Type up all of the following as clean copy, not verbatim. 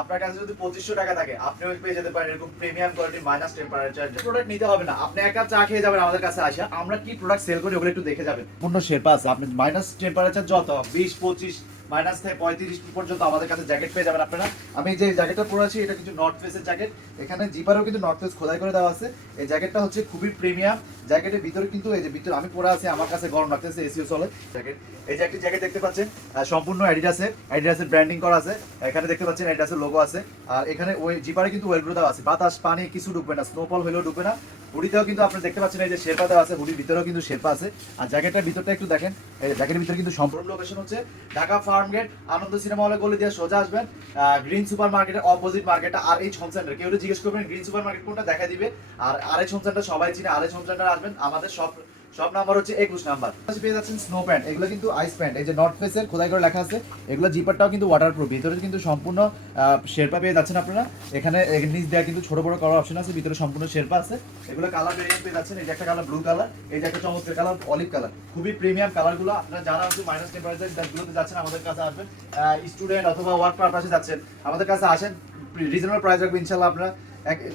আপনার কাছে যদি 2500 টাকা থাকে আপনি ওই পেয়ে যেতে পারেন এরকম premium quality minus temperature product নিতে হবে না। আপনি এক কাপ চা খেয়ে যাবেন আমাদের কাছে আসা, আমরা কি প্রোডাক্ট সেল করি ওগুলো একটু দেখে যাবেন। পূর্ণ শেরপা আছে, আপনি মাইনাস টেম্পারেচার যত 20-25 মাইনাস থেকে 35 পর্যন্ত আমাদের কাছে জ্যাকেট পেয়ে যাবেন আপনারা। আমি যে জ্যাকেটটা পরে আছি এটা কিন্তু নর্থ ফেসের জ্যাকেট, এখানে জিপারও কিন্তু নর্থ ফেস খোদাই করে দেওয়া আছে। এই জ্যাকেটটা হচ্ছে খুবই প্রিমিয়াম। জ্যাকেটের ভিতরে কিন্তু এই যে ভিতরে আমি পরে আছি, আমার কাছে গরম লাগতেছে, এসিও চলে। জ্যাকেট, এই যে একটি জ্যাকেট দেখতে পাচ্ছেন সম্পূর্ণ অ্যাডিডাসের ব্র্যান্ডিং করা আছে। এখানে দেখতে পাচ্ছেন অ্যাডিডাসের লোগো আছে। আর এখানে ওই জিপারে কিন্তু ওয়েলক্রো দেওয়া আছে, বাতাস পানি কিছু ঢুকবে না, স্নোফল হলেও ঢুকবে না। হুডিতেও কিন্তু আপনি দেখতে পাচ্ছেন এই যে শেরপা দেওয়া আছে, হুডির ভিতরেও কিন্তু শেরপা আছে। আর জ্যাকেটটার ভিতরটা একটু দেখেন, এই জ্যাকেটের ভিতরে কিন্তু সম্পূর্ণ লোকেশন হচ্ছে ঢাকা ফার্ম গেট, আনন্দ সিনেমা হলে গলি দিয়ে সোজা আসবেন গ্রিন সুপার মার্কেটের অপোজিট মার্কেটটা আর এইচ হোম সেন্টার। কেউ জিজ্ঞেস করবেন গ্রিন সুপার মার্কেট কোনটা, দেখা দিবে। আর এইচ হোম সেন্টার সবাই চিনে, এইচ হোম সেন্টার আসবেন। আমাদের সব নাম্বার হচ্ছে 21 নাম্বার। পেয়ে যাচ্ছেন স্নো প্যান্ট, এগুলো কিন্তু আইস প্যান্ট, এই যে নর্থ ফেসের খোদাই করে লেখা আছে। এগুলো জিপারটাও কিন্তু ওয়াটারপ্রুফ, ভিতরে কিন্তু সম্পূর্ণ শেরপা পেয়ে যাচ্ছেন আপনারা। এখানে নিচ দেওয়া কিন্তু ছোট বড় করার অপশন আছে, ভিতরে সম্পূর্ণ শেরপা আছে। এগুলো কালার ভেরিয়েন্ট পেয়ে যাচ্ছেন, এই যে একটা কালার ব্লু কালার, এই যে একটা চমৎকার কালার অলিভ কালার, খুবই প্রিমিয়াম কালারগুলো। আপনারা যারা হচ্ছে মাইনাস টেম্পারেচারগুলোতে যাচ্ছেন আমাদের কাছে আসবেন, স্টুডেন্ট অথবা ওয়ার্ক পারপাসে যাচ্ছেন আমাদের কাছে আসেন, রিজনেবল প্রাইস রাখবো ইনশাল্লাহ।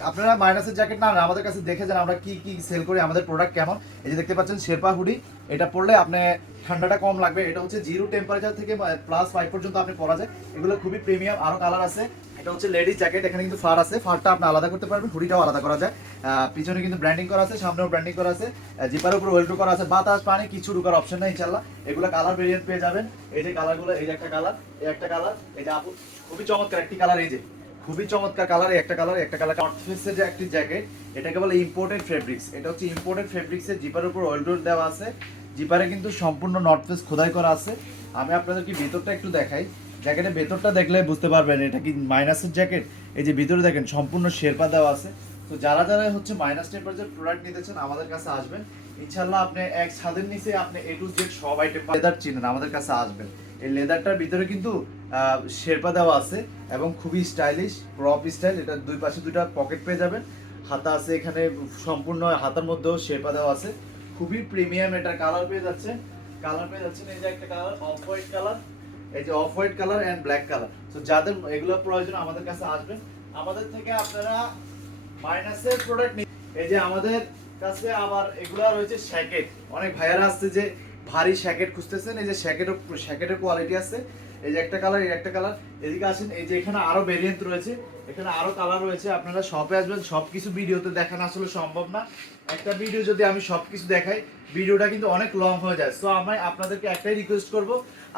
আপনারা মাইনাসের জ্যাকেট না আমাদের কাছে দেখে যান আমরা কি কি সেল করি, আমাদের প্রোডাক্ট কেমন। এই যে দেখতে পাচ্ছেন শেরপা হুডি, এটা পরলে আপনি ঠান্ডাটা কম লাগবে। এটা হচ্ছে 0 টেম্পারেচার থেকে +5 পর্যন্ত আপনি পরা যায়। এগুলো খুবই প্রিমিয়াম, আরো কালার আছে। এটা হচ্ছে লেডিস জ্যাকেট, এখানে কিন্তু ফার আছে, ফারটা আপনি আলাদা করতে পারবেন, হুডিটাও আলাদা করা যায়। পিছনে কিন্তু ব্র্যান্ডিং করা আছে, সামনেও ব্র্যান্ডিং করা আছে, জিপারের উপর ওয়েলক্রো করা আছে। বাতাস পানি কিছু ঢোকার অপশন নাই ইনশাআল্লাহ। এগুলো কালার ভেরিয়েন্ট পেয়ে যাবেন। এই যে কালারগুলো, এই যে একটা কালার, এই একটা কালার, এই যে আপু খুবই চমৎকার একটি কালার, এই যে খুবই চমৎকার কালার, একটা কালার একটা কালার। নর্থ ফেসের যে একটি জ্যাকেট, এটাকে বলে ইম্পোর্টেড ফেব্রিক্স। এটা হচ্ছে ইম্পোর্টেড ফেব্রিক্সের, জিপারের উপর ওয়েলক্রো দেওয়া আছে। জিপারে কিন্তু সম্পূর্ণ নর্থ ফেস খোদাই করা আছে। আমি আপনাদেরকে ভেতরটা একটু দেখাই, জ্যাকেটের ভেতরটা দেখলে বুঝতে পারবেন এটা কি মাইনাসের জ্যাকেট। এই যে ভিতরে দেখেন সম্পূর্ণ শেরপা দেওয়া আছে। তো যারা যারা হচ্ছে মাইনাস টেম্পারেচার প্রোডাক্ট নিতে চান আমাদের কাছে আসবেন ইনশাল্লাহ। আপনি এক ছাদের নিচে আপনি A to Z সব আইটেম লেদার চিনেন, আমাদের কাছে আসবেন। এই লেদারটার ভিতরে কিন্তু শেরপা দেওয়া আছে এবং খুবই স্টাইলিশ প্রপ স্টাইল। এটা দুই পাশে দুইটা পকেট পেয়ে যাবেন, হাতা আছে এখানে, সম্পূর্ণ হাতার মধ্যেও শেরপা দেওয়া আছে। খুবই প্রিমিয়াম। এটার কালার পেয়ে যাচ্ছে, কালার পেয়ে যাচ্ছেন এই যে একটা কালার অফ হোয়াইট কালার, এই যে off white colour and black colour. তো যাদের এগুলো প্রয়োজন আমাদের কাছে আসবেন। আমাদের থেকে আপনারা মাইনাসের প্রোডাক্ট নিন। এই যে আমাদের কাছে আবার এগুলা রয়েছে শ্যাকেট, অনেক ভাইয়ারা আসছে যে ভারী শ্যাকেট খুঁজতেছেন, এই যে শ্যাকেটের কোয়ালিটি আছে। এই যে একটা কালার, এই একটা কালার, এদিকে আসেন। এই যে এখানে আরো ভেরিয়েন্ট রয়েছে, এখানে আরো কালার রয়েছে। আপনারা শপে আসবেন, সবকিছু ভিডিওতে দেখানো আসলে সম্ভব না। একটা ভিডিও যদি আমি সবকিছু দেখাই ভিডিওটা কিন্তু অনেক লং হয়ে যায়। সো আমি আপনাদেরকে একটাই রিকোয়েস্ট করব,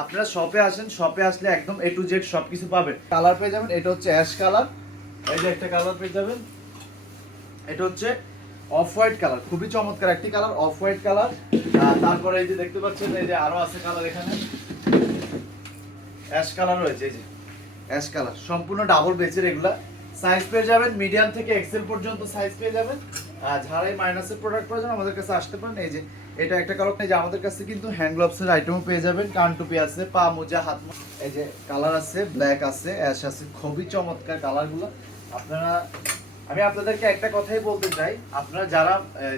আপনারা শপে আসেন, শপে আসলে একদম A to Z সবকিছু পাবেন। কালার পেয়ে যাবেন, এটা হচ্ছে অ্যাশ কালার, এই যে একটা কালার পেয়ে যাবেন, এটা হচ্ছে অফ হোয়াইট কালার, খুবই চমৎকার একটি কালার অফ হোয়াইট কালার। তারপরে এই যে দেখতে পাচ্ছেন এই যে আরো আছে কালার, এখানে অ্যাশ কালার রয়েছে, এই যে অ্যাশ কালার সম্পূর্ণ ডাবল বেচের। এগুলা সাইজ পেয়ে যাবেন মিডিয়াম থেকে এক্সেল পর্যন্ত সাইজ পেয়ে যাবেন। যারাই মাইনাসের প্রোডাক্ট প্রয়োজন আমাদের কাছে আসতে পারেন। এই যে এটা একটা কালার, এই যে আমাদের কাছে কিন্তু হ্যান্ড গ্লাভসের আইটেমও পেয়ে যাবেন, কান টুপি আছে, পা মোজা, হাত মোজা। এই যে কালার আছে, ব্ল্যাক আছে, অ্যাশ আছে, খুবই চমৎকার কালারগুলো। আপনারা, আমি আপনাদেরকে একটা কথাই বলতে চাই, আপনারা যারা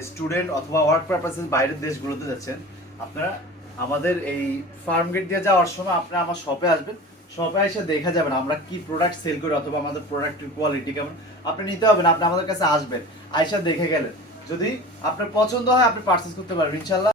স্টুডেন্ট অথবা ওয়ার্ক পারপাসে বাইরের দেশগুলোতে যাচ্ছেন, আপনারা আমাদের এই ফার্ম গেট দিয়ে যাওয়ার সময় আপনারা আমার শপে আসবেন। শপে এসে দেখা যাবেন আমরা কি প্রোডাক্ট সেল করি অথবা আমাদের প্রোডাক্টের কোয়ালিটি কেমন। আপনি নিতে হবে না, আপনি আমাদের কাছে আসবেন, আইসা দেখে গেলেন, যদি আপনার পছন্দ হয় আপনি পারচেজ করতে পারবেন ইনশাল্লাহ।